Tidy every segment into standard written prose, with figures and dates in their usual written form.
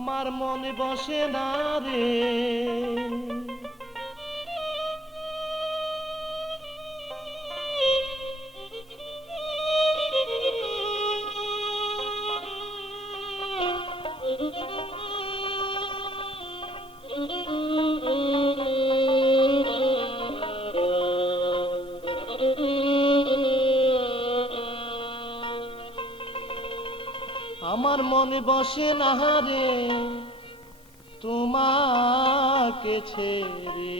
আমার মনে বসে না রে। আমার মনে বসে না রে তোমাকে ছেড়ে,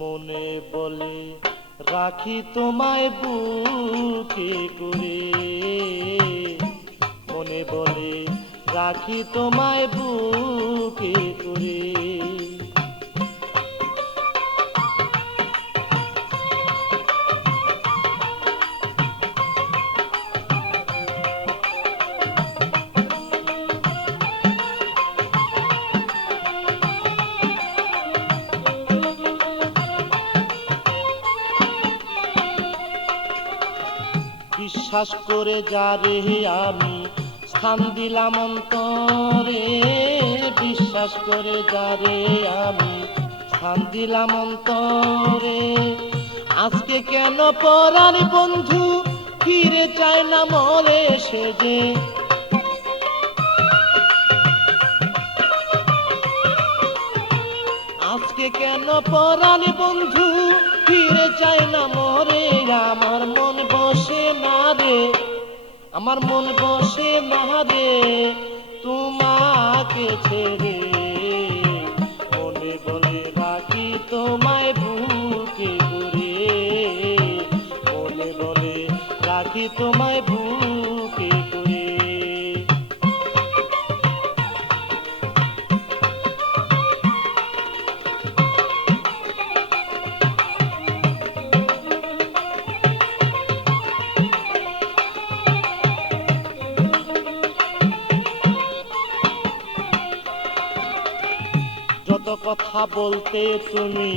মনে বলে রাখি তোমায় বুকে করে, মনে বলে রাখি তোমায় বুকে করে। বিশ্বাস করে যারে আমি স্থান দিলাম অন্তরে, বিশ্বাস করে যারে আমি স্থান দিলাম অন্তরে, আজকে কেন পরার বন্ধু ফিরে চায় না মরে সে যে। আজকে কেন পরার বন্ধু ফিরে চায় না মরে, আমার মন বসে না রে, আমার মন বসে না রে তোমাকে ছেড়ে, মনে বলে রাখি তোমায় বুকে করে, মনে বলে রাখি তোমায় বুকে করে। যত কথা বলতে তুমি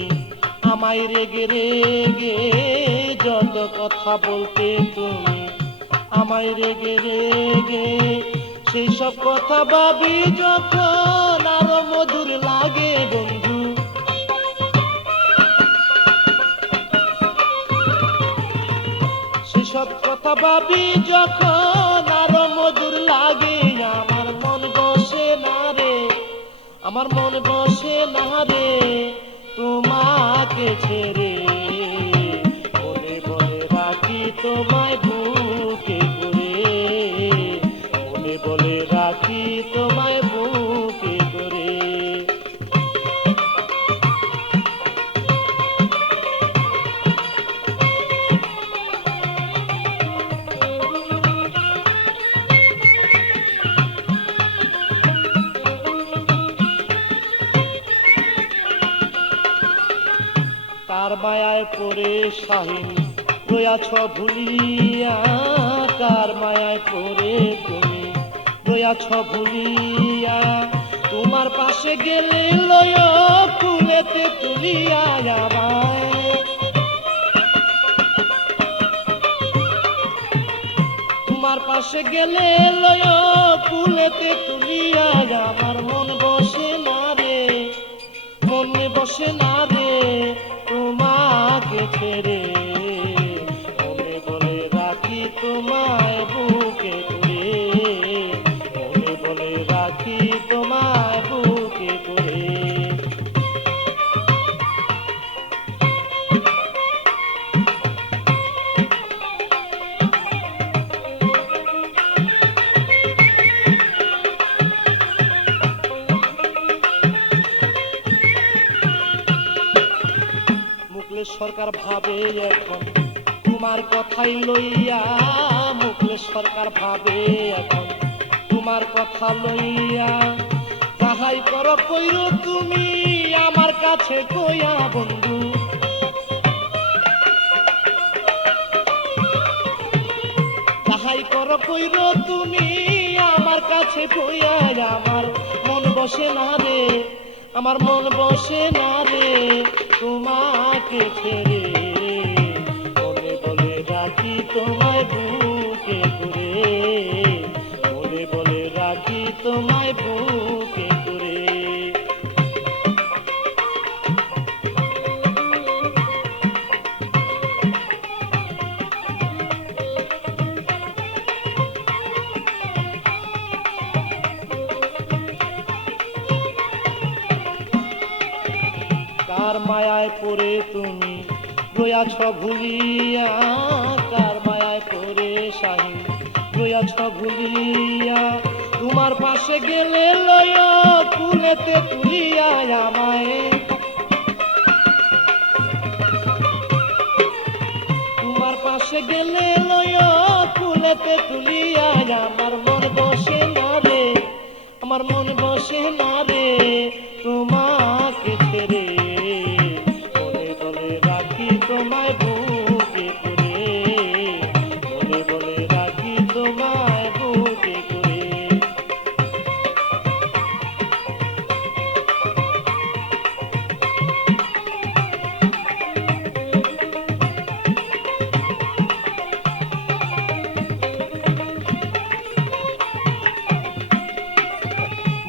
আমায় রেগে রেগে, যত কথা বলতে তুমি আমায় রেগে রেগে, সেই সব কথা ভাবি যখন আরো মধুর লাগে বন্ধু। সেসব কথা ভাবি যখন আরো মধুর লাগে, আমার মন বসে না রে, আমার মন বসে না রে তোমাকে ছেড়ে, মনে বলে রাখি তোমায় বুকে করে, মনে বলে রাখি তোমায় বুকে করে। কার মায়ায় পড়ে শাহিন রয়াছ ভুলিয়া, কার মায়ায় পড়ে তুমি রয়াছ ভুলিয়া, তোমার পাশে গেলে লয় ফুলেতে তুলিয়া আমায়, তোমার পাশে গেলে লয় ফুলেতে তুলিয়া, আমার মন বসে না রে, মনে বসে না রে তোমাকে ছেড়ে, মনে বলে রাখি তোমায় বুকে করে, মনে বলে রাখি তোমায় বুকে করে। মুকলেশ সরকার ভাবে এখন তোমার কথাই লইয়া, মুকলেশ সরকার ভাবে এখন তোমার কথা লইয়া, যাহাই করো কইরো তুমি আমার কাছে কইয়া বন্ধু, যাহাই করো কইরো তুমি আমার কাছে কইয়া, আমার মন বসে না রে, আমার মন বসে না রে তোমাকে ছেড়ে, মনে বলে রাখি তোমায় বুকে করে, মনে বলে মায়ায় পড়ে তুমি রয়াছ ভুলিয়া, কার মায়ায় পড়ে শাহিন রয়াছ ভুলিয়া। তোমার পাশে গেলে লয় কুলেতে তুলিয়া আমায়, তোমার পাশে গেলে লয় কুলেতে তুলিয়া। আমার মন বসে না রে, আমার মন বসে না রে তোমাকে ছেড়ে, বলে বলে রাখি তোমায় বুকে করে, বলে বলে রাখি তোমায় বুকে করে।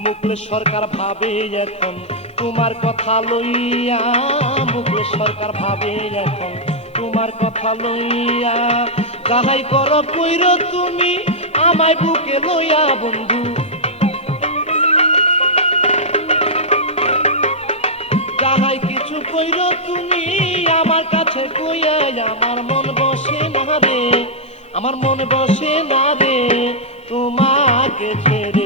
মুকুল সরকার ভাবে এখন তোমার কথা লইয়া, মুকুল সরকার ভাবে এখন তোমার কথা লইয়া। যাহাই করো কইর তুমি আমায় বুকে লইয়া বন্ধু, যাহাই কিছু কইর তুমি আমার কাছে কইয়া। আমার মন বসে না রে, আমার মন বসে না রে তোমাকে ছেড়ে।